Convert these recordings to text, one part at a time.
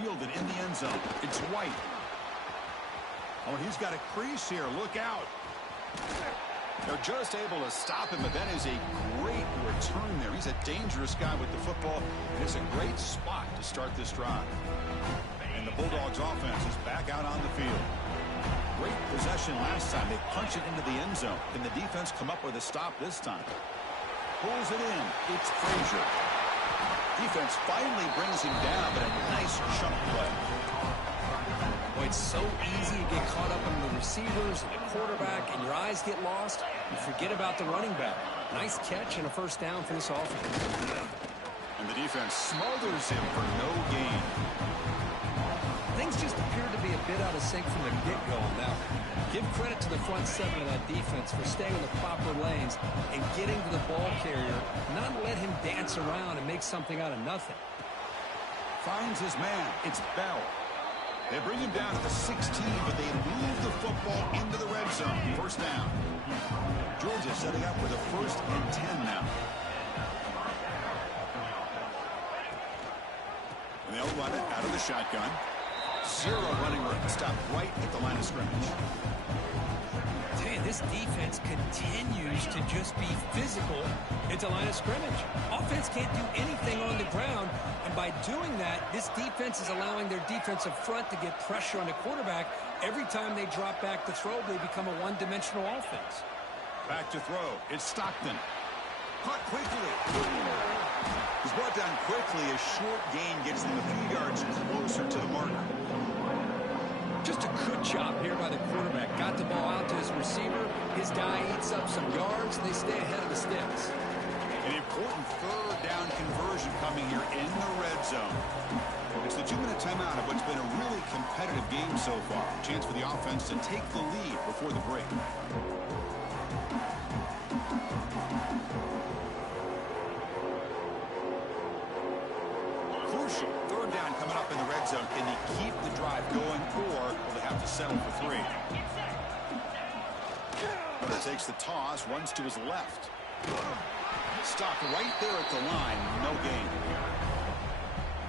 fielded in the end zone. It's White. Oh, he's got a crease here. Look out. They're just able to stop him, but that is a great return there. He's a dangerous guy with the football, and it's a great spot to start this drive. And the Bulldogs offense is back out on the field. Great possession last time. They punch it into the end zone. Can the defense come up with a stop this time? Pulls it in. It's Frazier. Defense finally brings him down, but a nice chunk play. Boy, it's so easy to get caught up in the receivers and the quarterback, and your eyes get lost. You forget about the running back. Nice catch and a first down for this offense. And the defense smothers him for no gain. Things just appear to be a bit out of sync from the get-go on that one. Give credit to the front seven of that defense for staying in the proper lanes and getting to the ball carrier, not let him dance around and make something out of nothing. Finds his man. It's Bell. They bring him down to the 16, but they move the football into the red zone. First down. Georgia setting up for the 1st and 10 now. And they'll run it out of the shotgun. Zero running room. Stop right at the line of scrimmage. Man, this defense continues to just be physical at the line of scrimmage. Offense can't do anything on the ground, and by doing that, this defense is allowing their defensive front to get pressure on the quarterback. Every time they drop back to throw, they become a one-dimensional offense. Back to throw. It's Stockton. Caught quickly. He's brought down quickly. A short gain gets them a few yards closer to the marker. Just a good job here by the quarterback. Got the ball out to his receiver. His guy eats up some yards. They stay ahead of the sticks. An important 3rd down conversion coming here in the red zone. It's the 2-minute timeout of what's been a really competitive game so far. Chance for the offense to take the lead before the break. Crucial 3rd down coming up in the red zone. Can they keep the drive going, or will they have to settle for 3? Miller takes the toss, runs to his left. Stopped right there at the line. No gain.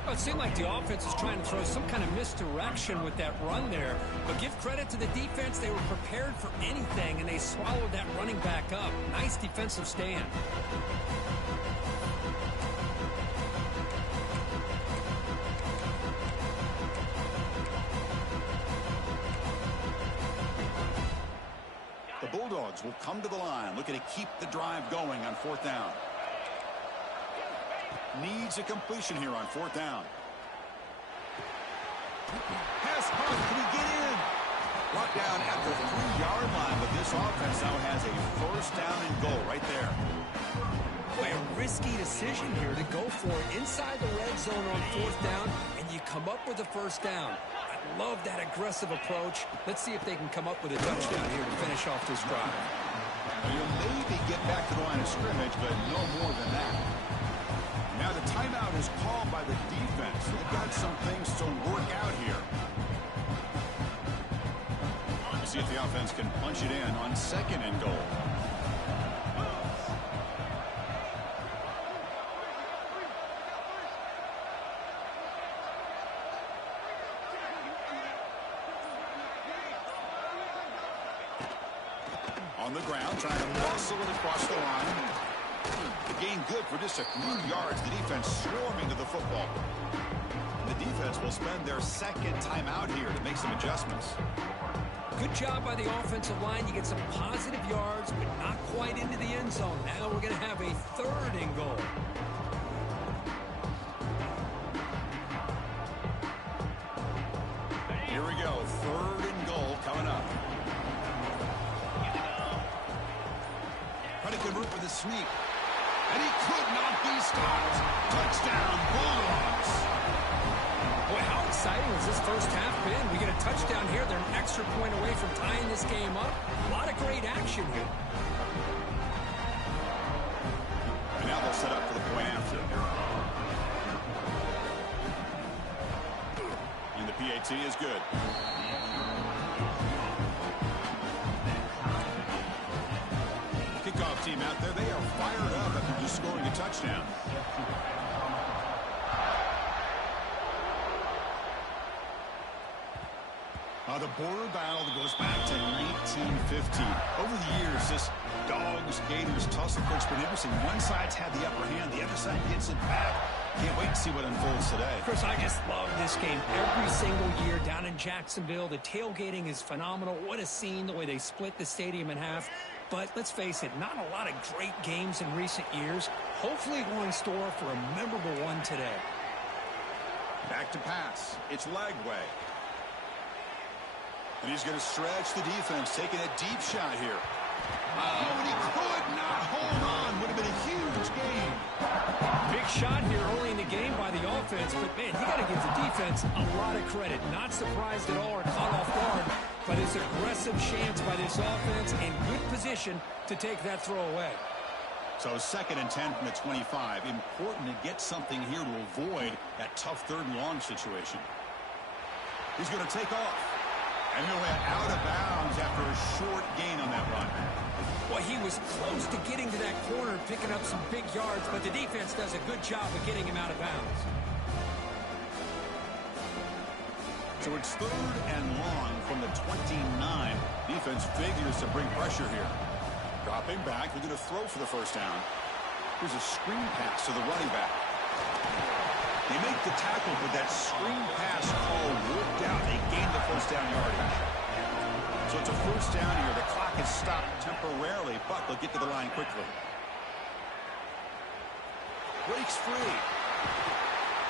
Well, it seemed like the offense was trying to throw some kind of misdirection with that run there. But give credit to the defense. They were prepared for anything, and they swallowed that running back up. Nice defensive stand. The Bulldogs will come to the line, looking to keep the drive going on 4th down. Needs a completion here on 4th down. Pass punt. Can he get in? Brought down at the 3-yard line, but this offense now has a 1st down and goal right there. Boy, a risky decision here to go for it inside the red zone on 4th down, and you come up with a 1st down. I love that aggressive approach. Let's see if they can come up with a touchdown here to finish off this drive. You'll maybe get back to the line of scrimmage, but no more than that. Now the timeout is called by the defense. They've got some things to work out here. We'll see if the offense can punch it in on 2nd and goal. On the ground, trying to muscle it across the line. The gain good for just a few yards. The defense swarming to the football. The defense will spend their 2nd timeout here to make some adjustments. Good job by the offensive line. You get some positive yards, but not quite into the end zone. Now we're going to have a 3rd and goal. Here we go. 3rd and goal coming up. Trying to convert with a sneak. And he could not be stopped. Touchdown, Bulldogs. Boy, how exciting has this first half been? We get a touchdown here. They're an extra point away from tying this game up. A lot of great action here. And now they'll set up for the point after. And the PAT is good. Kickoff team out there, they are fired up after just scoring a touchdown. The border battle that goes back to 1915. Over the years, this Dogs-Gators tussle has been interesting. One side's had the upper hand, the other side gets it back. Can't wait to see what unfolds today. Chris, I just love this game every single year down in Jacksonville. The tailgating is phenomenal. What a scene, the way they split the stadium in half. But let's face it, not a lot of great games in recent years. Hopefully one in store for a memorable one today. Back to pass. It's Lagway. And he's going to stretch the defense, taking a deep shot here. Oh, and he could not hold on. Would have been a huge gain. Big shot here early in the game by the offense, but, man, you got to give the defense a lot of credit. Not surprised at all or caught off guard by this aggressive chance by this offense in good position to take that throw away. So 2nd and 10 from the 25. Important to get something here to avoid that tough 3rd and long situation. He's going to take off. And he'll head out of bounds after a short gain on that run. Well, he was close to getting to that corner and picking up some big yards, but the defense does a good job of getting him out of bounds. So it's 3rd and long from the 29. Defense figures to bring pressure here. Dropping back, they're going to throw for the 1st down. Here's a screen pass to the running back. They make the tackle, but that screen pass call worked out. They gained the 1st down yardage. So it's a 1st down here. The clock is stopped temporarily, but they'll get to the line quickly. Breaks free.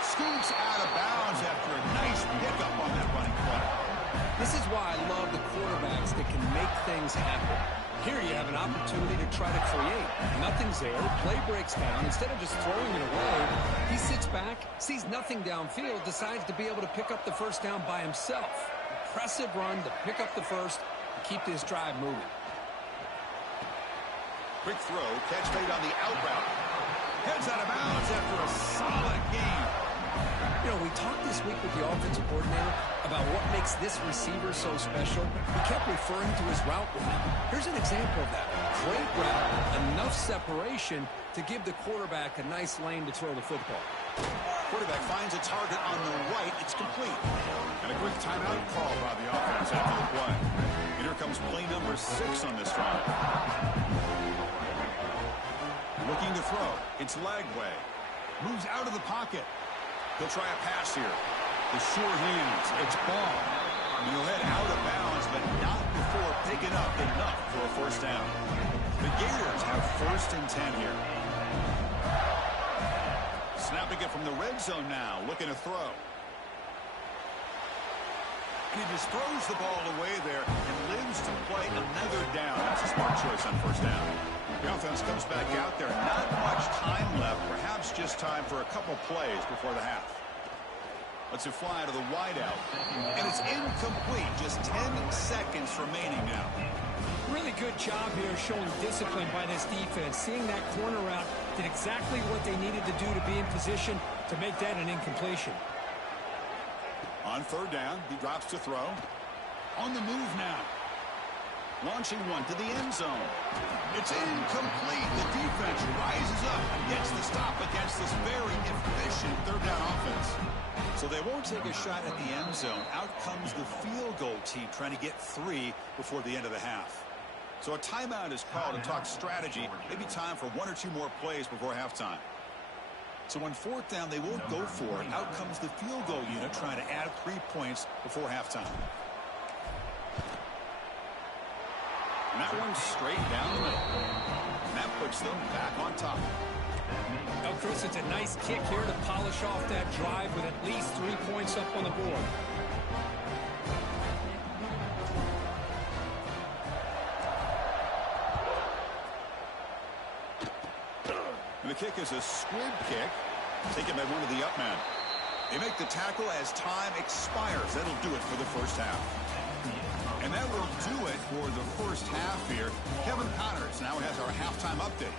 Scoots out of bounds after a nice pickup on that running play. This is why I love the quarterbacks that can make things happen. Here you have an opportunity to try to create. Nothing's there. Play breaks down. Instead of just throwing it away, he sits back, sees nothing downfield, decides to be able to pick up the 1st down by himself. Impressive run to pick up the 1st and keep this drive moving. Quick throw, catch made on the out route. Heads out of bounds after a solid game. You know, we talked this week with the offensive coordinator about what makes this receiver so special. He kept referring to his route running. Here's an example of that. Great route, enough separation to give the quarterback a nice lane to throw the football. Quarterback finds a target on the right. It's complete. And a quick timeout call by the offense after the play. And here comes play number 6 on this drive. Looking to throw. It's Lagway. Moves out of the pocket. He'll try a pass here. The short hands. It's ball. He'll head out of bounds, but not before picking up enough for a 1st down. The Gators have 1st and 10 here. Snapping it from the red zone now. Looking to throw. He just throws the ball away there and lives to play another down. That's a smart choice on 1st down. The offense comes back out there. Not much time left. Perhaps just time for a couple plays before the half. Let's it fly to the wideout. And it's incomplete. Just 10 seconds remaining now. Really good job here showing discipline by this defense. Seeing that corner route did exactly what they needed to do to be in position to make that an incompletion. On 3rd down, he drops to throw. On the move now. Launching one to the end zone. It's incomplete. The defense rises up and gets the stop against this very efficient 3rd down offense. So they won't take a shot at the end zone. Out comes the field goal team trying to get 3 before the end of the half. So a timeout is called to talk strategy. Maybe time for 1 or 2 more plays before halftime. So on 4th down, they won't go for it. Out comes the field goal unit trying to add 3 points before halftime. And that one's straight down the middle. And that puts them back on top. Now, Chris, it's a nice kick here to polish off that drive with at least 3 points up on the board. And the kick is a squib kick, taken by one of the up men. They make the tackle as time expires. That'll do it for the 1st half. And that will do it for the 1st half here. Kevin Connors now has our halftime update.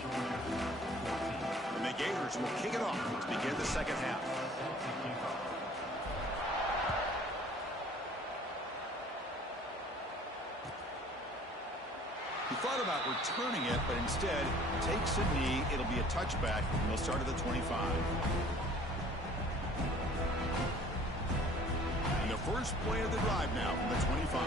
And the Gators will kick it off to begin the 2nd half. He thought about returning it, but instead takes a knee. It'll be a touchback, and they'll start at the 25. first play of the drive now from the 25.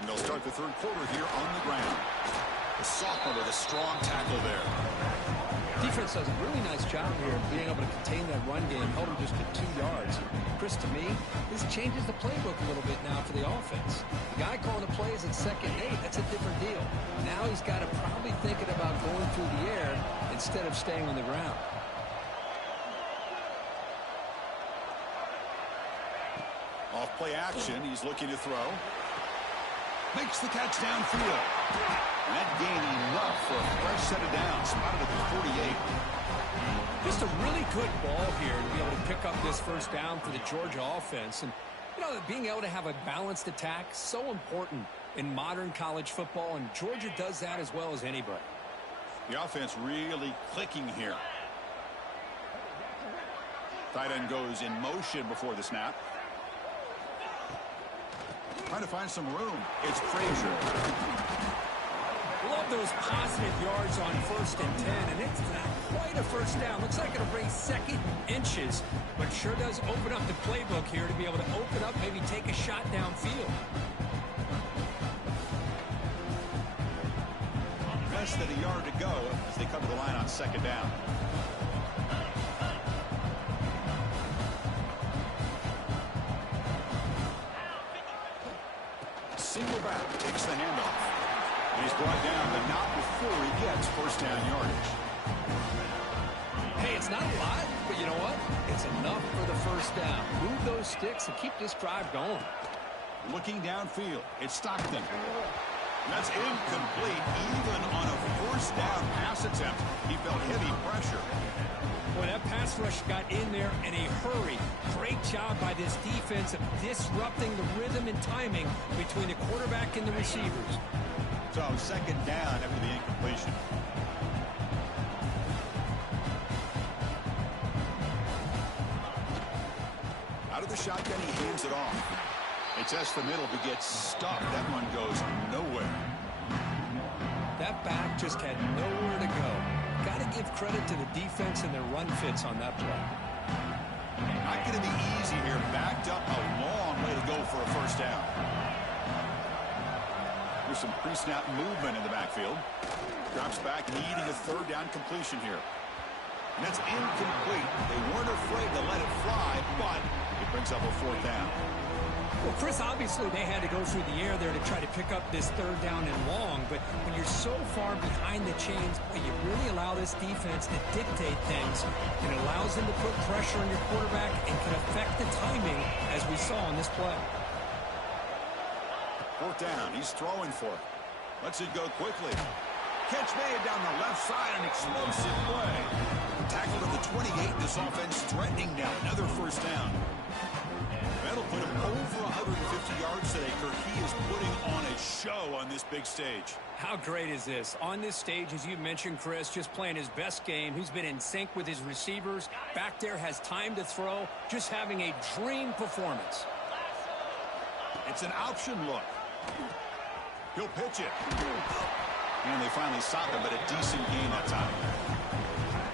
And they'll start the third quarter here on the ground. The sophomore with a strong tackle there. Defense does a really nice job here of being able to contain that run game, held him just to 2 yards. Chris, to me, this changes the playbook a little bit now for the offense. The guy calling the plays at 2nd and 8, that's a different deal. Now he's got to probably thinking about going through the air instead of staying on the ground. Off play action, he's looking to throw. Makes the catch downfield. That gain enough for a fresh set of downs. Spotted at the 48. Just a really good ball here to be able to pick up this first down for the Georgia offense. And, you know, being able to have a balanced attack, so important in modern college football, and Georgia does that as well as anybody. The offense really clicking here. Tight end goes in motion before the snap. Trying to find some room. It's Frazier. Love those positive yards on 1st and 10, and it's not quite a first down. Looks like it'll bring 2nd inches, but sure does open up the playbook here to be able to open up, maybe take a shot downfield. Less than a yard to go as they come to the line on 2nd down. Single back takes the handoff. And he's brought down, but not before he gets first down yardage. Hey, it's not a lot, but you know what? It's enough for the first down. Move those sticks and keep this drive going. Looking downfield, it's Stockton. And that's incomplete. Even on a first down pass attempt, he felt heavy pressure. Boy, that pass rush got in there in a hurry. Great job by this defense of disrupting the rhythm and timing between the quarterback and the receivers. So 2nd down after the incompletion. Out of the shotgun, he hands it off. They test the middle, but gets stuck. That one goes nowhere. That back just had nowhere to go. Got to give credit to the defense and their run fits on that play. Not going to be easy here. Backed up a long way to go for a first down. There's some pre-snap movement in the backfield. Drops back, needing a 3rd down completion here. And that's incomplete. They weren't afraid to let it fly, but it brings up a 4th down. Well, Chris, obviously they had to go through the air there to try to pick up this 3rd down and long, but when you're so far behind the chains, you really allow this defense to dictate things, and it allows them to put pressure on your quarterback and can affect the timing, as we saw on this play. 4th down, he's throwing for it. Lets it go quickly. Catch made down the left side, an explosive play. Tackled at the 28, this offense threatening now another first down. That'll put him over 150 yards today. Kirk, he is putting on a show on this big stage. How great is this? On this stage, as you mentioned, Chris, just playing his best game. He's been in sync with his receivers. Back there, has time to throw. Just having a dream performance. It's an option look. He'll pitch it. And they finally stop him, but a decent gain that time.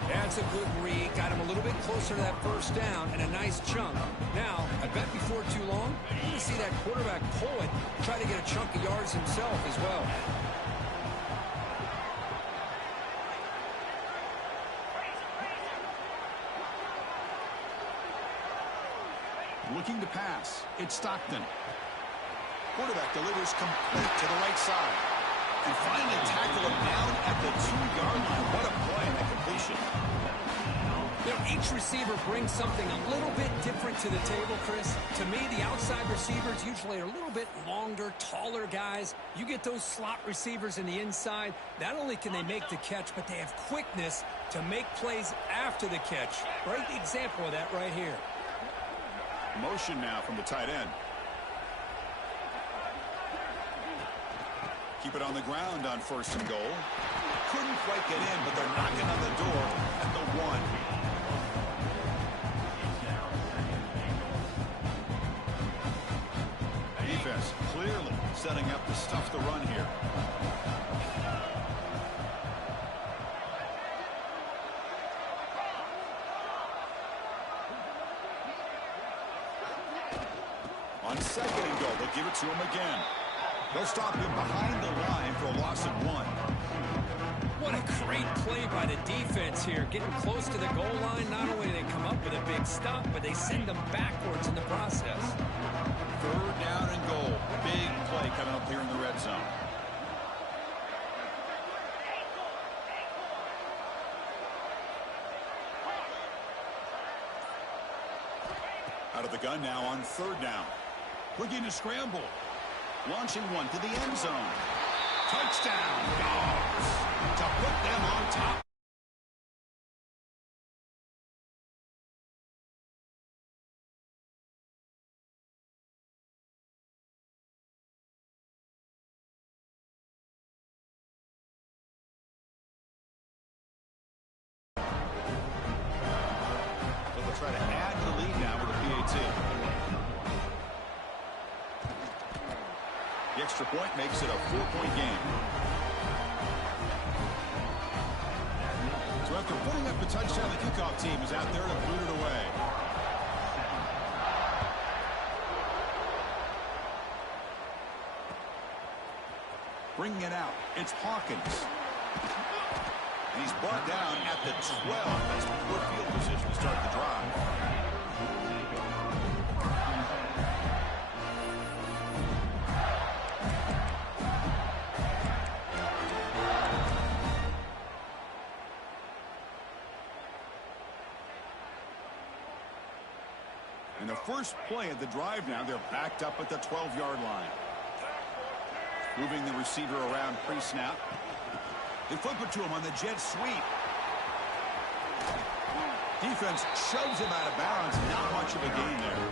That's a good read. Got him a little bit closer to that first down and a nice chunk. Now, I bet before too long, you're going to see that quarterback pull it, try to get a chunk of yards himself as well. Looking to pass. It's Stockton. Quarterback delivers complete to the right side. And finally tackle him down at the 2-yard line. What a play in that completion. You know, each receiver brings something a little bit different to the table, Chris. To me, the outside receivers usually are a little bit longer, taller guys. You get those slot receivers in the inside, not only can they make the catch, but they have quickness to make plays after the catch. Great example of that right here. Motion now from the tight end. Keep it on the ground on 1st and goal. Couldn't quite get in, but they're knocking on the door at the 1. Defense clearly setting up to stuff the run here. On second and goal, they'll give it to him again. They'll stop him behind the line for a loss of 1. What a great play by the defense here. Getting close to the goal line, not only do they come up with a big stop, but they send them backwards in the process. Third down and goal. Big play coming up here in the red zone. Out of the gun now on third down. Looking to scramble. Launching one to the end zone. Touchdown, Dogs, to put them on top. So they'll try to add to the lead now with a PAT. The extra point makes it a 4-point game. So after putting up the touchdown, the kickoff team is out there to boot it away. Bringing it out, it's Hawkins. And he's brought down at the 12. That's poor field position to start the drive. And the first play of the drive now, they're backed up at the 12-yard line. Moving the receiver around pre-snap. They flip it to him on the jet sweep. Defense shoves him out of bounds. Not much of a gain there.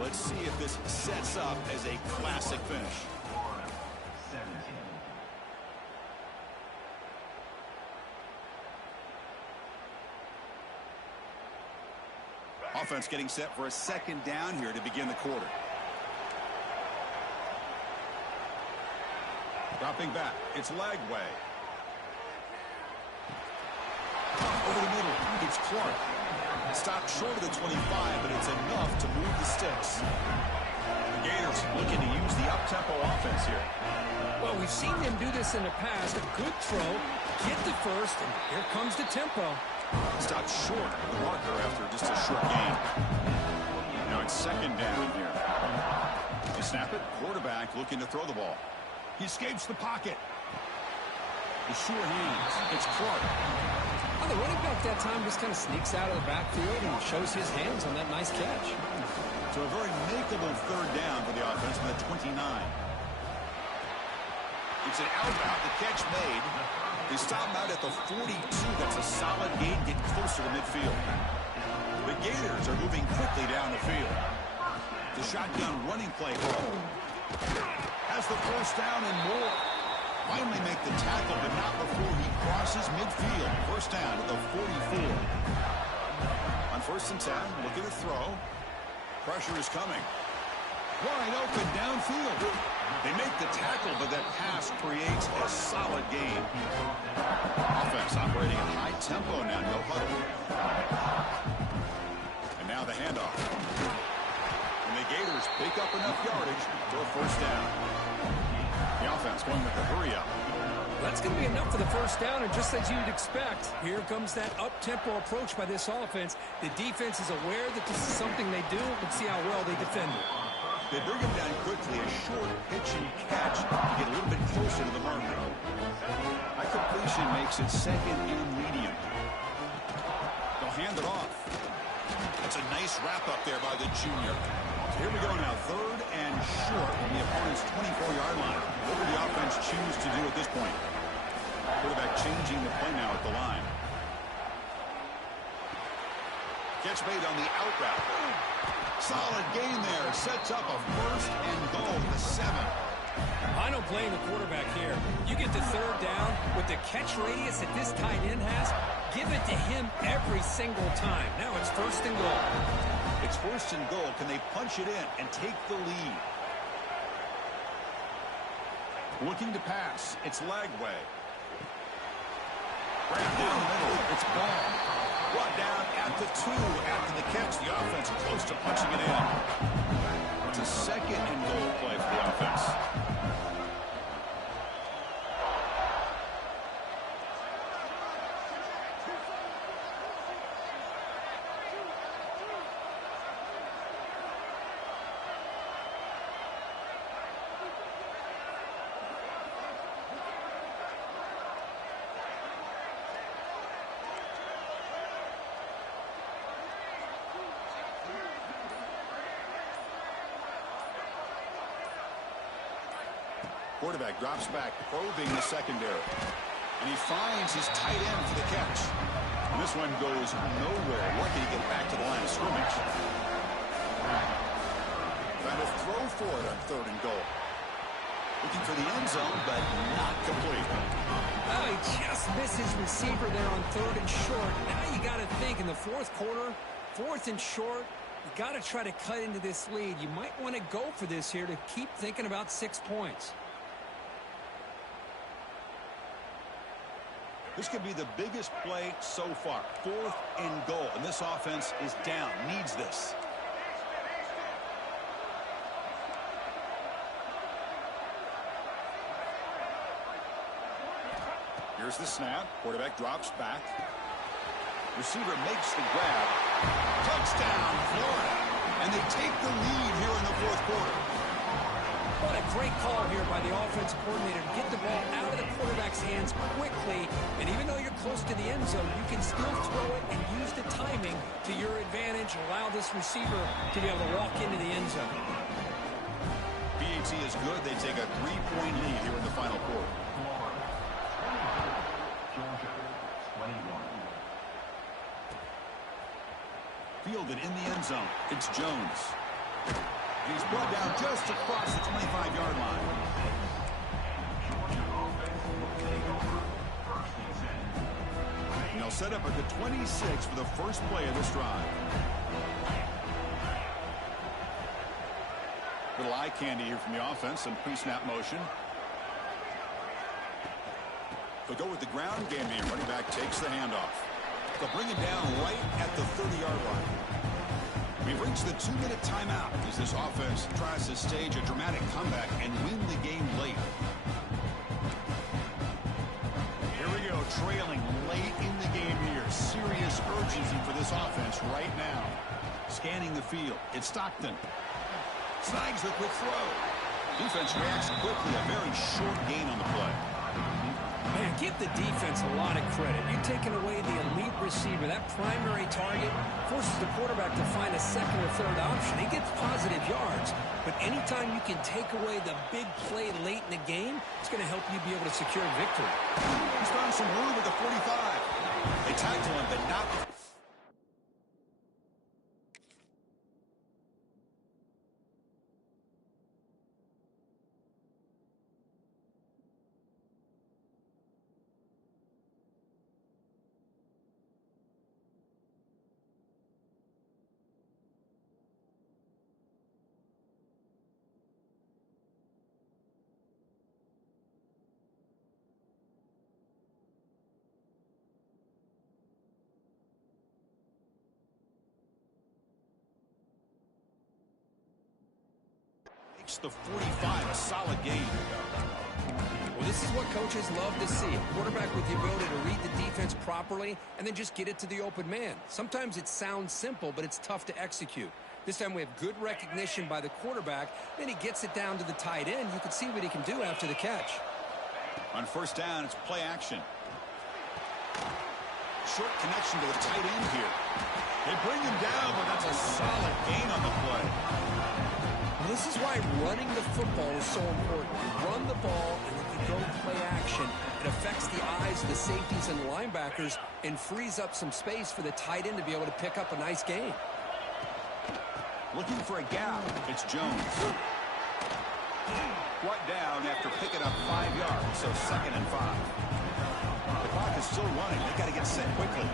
Let's see if this sets up as a classic finish. Offense getting set for a second down here to begin the quarter. Dropping back, it's Lagway. Over the middle, it's Clark. Stopped short of the 25, but it's enough to move the sticks. The Gators looking to use the up-tempo offense here. Well, we've seen them do this in the past. A good throw, get the first, and here comes the tempo. Stopped short of the marker after just a short gain. Now it's second down here. They snap it, quarterback looking to throw the ball. He escapes the pocket. The sure hands, it's Clark. Oh, the running back that time just kind of sneaks out of the backfield and shows his hands on that nice catch. So a very makeable third down for the offense from the 29. It's an outbound, the catch made. They stop him out at the 42. That's a solid gain, getting closer to midfield. The Gators are moving quickly down the field. The shotgun running play. Has the first down and more. Finally make the tackle, but not before he crosses midfield. First down at the 44. On first and 10, look at the throw. Pressure is coming. Wide open downfield. They make the tackle, but that pass creates a solid gain. Offense operating at high tempo now, no huddle. And now the handoff. And the Gators pick up enough yardage for a first down. The offense going with the hurry-up. That's going to be enough for the first down, and just as you'd expect, here comes that up-tempo approach by this offense. The defense is aware that this is something they do. Let's see how well they defend it. They bring him down quickly, a short pitch and catch to get a little bit closer to the marker. A completion makes it second and medium. They'll hand it off. That's a nice wrap-up there by the junior. Here we go now, third and short on the opponent's 24-yard line. What will the offense choose to do at this point? Quarterback changing the play now at the line. Catch made on the out route. Solid gain there. Sets up a first and goal to 7. I don't blame the quarterback here. You get the third down with the catch radius that this tight end has, give it to him every single time. Now it's first and goal. It's first and goal. Can they punch it in and take the lead? Looking to pass. It's Lagway. Grab down the middle. It's ball. Brought down at the 2 after the catch. The offense close to punching it in. It's a second and goal play for the offense. Quarterback drops back, probing the secondary. And he finds his tight end for the catch. And this one goes nowhere. Lucky to get back to the line of scrimmage. Trying to throw for it on 3rd and goal. Looking for the end zone, but not complete. Oh, he just missed his receiver there on 3rd and short. Now you got to think in the 4th quarter, 4th and short, you got to try to cut into this lead. You might want to go for this here to keep thinking about 6 points. This could be the biggest play so far. 4th and goal. And this offense is down. Needs this. Here's the snap. Quarterback drops back. Receiver makes the grab. Touchdown, Florida. And they take the lead here in the 4th quarter. What a great call here by the offensive coordinator to get the ball out of the quarterback's hands quickly. And even though you're close to the end zone, you can still throw it and use the timing to your advantage. Allow this receiver to be able to walk into the end zone. BAT is good. They take a 3-point lead here in the final quarter. Fielded in the end zone. It's Jones. And he's brought down just across the 25-yard line. And they'll set up at the 26 for the first play of this drive. Little eye candy here from the offense. Some pre-snap motion. They'll go with the ground game here. Running back takes the handoff. They'll bring him down right at the 30-yard line. We've reached the 2-minute timeout as this offense tries to stage a dramatic comeback and win the game late. Here we go, trailing late in the game here. Serious urgency for this offense right now. Scanning the field. It's Stockton. Snags the quick throw. Defense reacts quickly. A very short gain on the play. Man, give the defense a lot of credit. You're taking away the elite receiver. That primary target forces the quarterback to find a second or third option. He gets positive yards, but anytime you can take away the big play late in the game, it's going to help you be able to secure victory. He's found some room at the 45. They tackle him, but not... The 45, a solid gain. Well, this is what coaches love to see. A quarterback with the ability to read the defense properly and then just get it to the open man. Sometimes it sounds simple, but it's tough to execute. This time we have good recognition by the quarterback. Then he gets it down to the tight end. You can see what he can do after the catch. On first down, it's play action. Short connection to the tight end here. They bring him down, but that's a solid gain on the play. This is why running the football is so important. You run the ball, and if you go play action, it affects the eyes of the safeties and linebackers and frees up some space for the tight end to be able to pick up a nice gain. Looking for a gap. It's Jones. Brought down after picking up 5 yards, so 2nd and 5. The clock is still running. They got to get set quickly.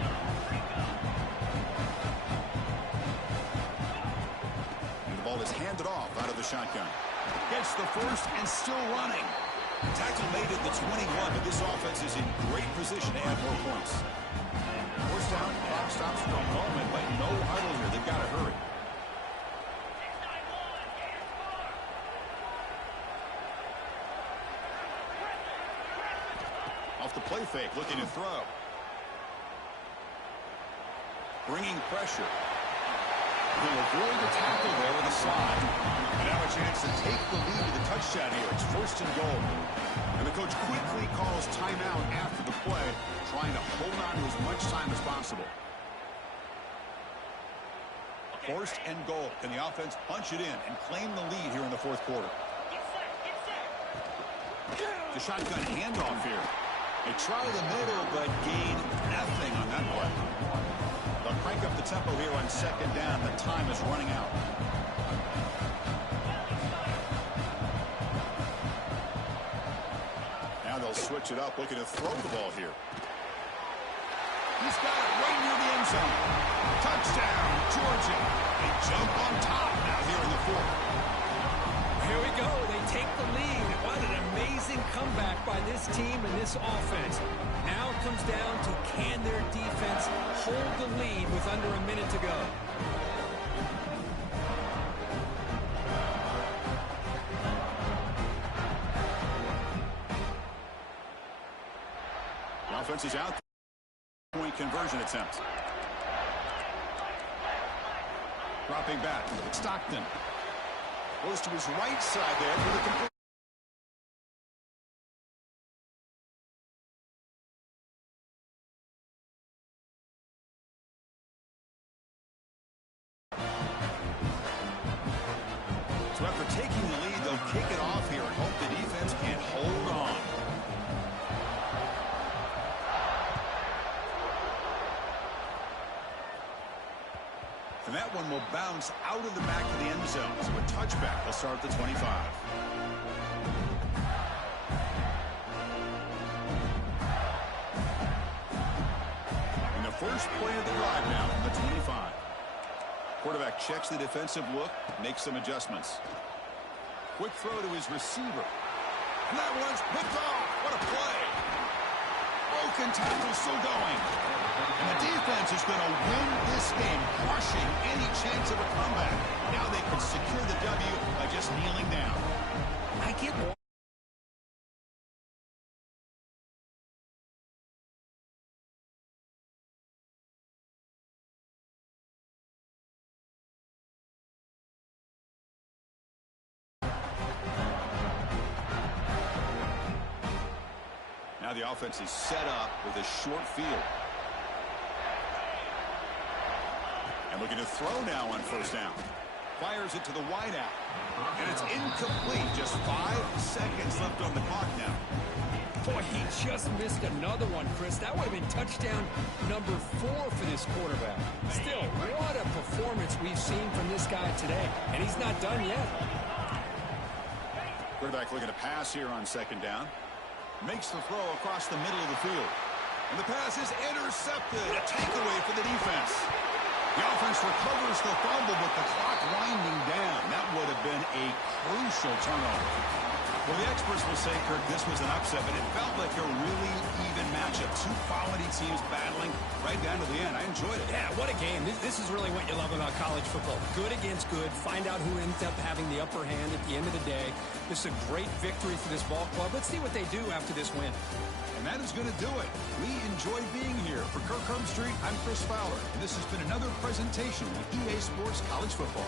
Ball is handed off out of the shotgun. Gets the first and still running. Tackle made at the 21, but this offense is in great position to add more points. First down, clock stops for a moment, but no huddle here. They've got to hurry. Off the play fake, looking to throw. Bringing pressure. He'll avoid the tackle there with a slide. And now a chance to take the lead with a touchdown here. It's first and goal. And the coach quickly calls timeout after the play, trying to hold on to as much time as possible. First and goal. Can the offense punch it in and claim the lead here in the fourth quarter? The shotgun handoff here. They try the middle, but gain nothing on that play. They'll crank up the tempo here on second down. The time is running out. Now they'll switch it up, looking to throw the ball here. He's got it right near the end zone. Touchdown, Georgia. They jump on top now here in the fourth. Here we go. They take the lead. What an amazing comeback by this team and this offense. Now it comes down to can their defense hold the lead with under a minute to go. The offense is out. Point conversion attempt. Dropping back. Stockton. Goes to his right side there for the complete. So after taking the lead, they'll kick it off here and hope the defense can hold on. And that one will bounce out of the back of the end zone. So a touchback will start at the 25. And the first play of the drive now from the 25. Quarterback checks the defensive look, makes some adjustments. Quick throw to his receiver. And that one's picked off. What a play. Broken tackle still going. And the defense is going to win this game, crushing any chance of a comeback. Now they can secure the W by just kneeling down. I get more. Now the offense is set up with a short field. And looking to throw now on first down. Fires it to the wideout. And it's incomplete. Just 5 seconds left on the clock now. Boy, he just missed another one, Chris. That would have been touchdown number 4 for this quarterback. Still, what a performance we've seen from this guy today. And he's not done yet. Quarterback looking to pass here on second down. Makes the throw across the middle of the field. And the pass is intercepted. A takeaway for the defense. The offense recovers the fumble with the clock winding down. That would have been a crucial turnover. Well, the experts will say, Kirk, this was an upset, but it felt like a really even matchup. Two quality teams battling right down to the end. I enjoyed it. Yeah, what a game. This is really what you love about college football. Good against good. Find out who ends up having the upper hand at the end of the day. This is a great victory for this ball club. Let's see what they do after this win. And that is going to do it. We enjoyed being here. For Kirk Herbstreit, I'm Chris Fowler. And this has been another presentation of EA Sports College Football.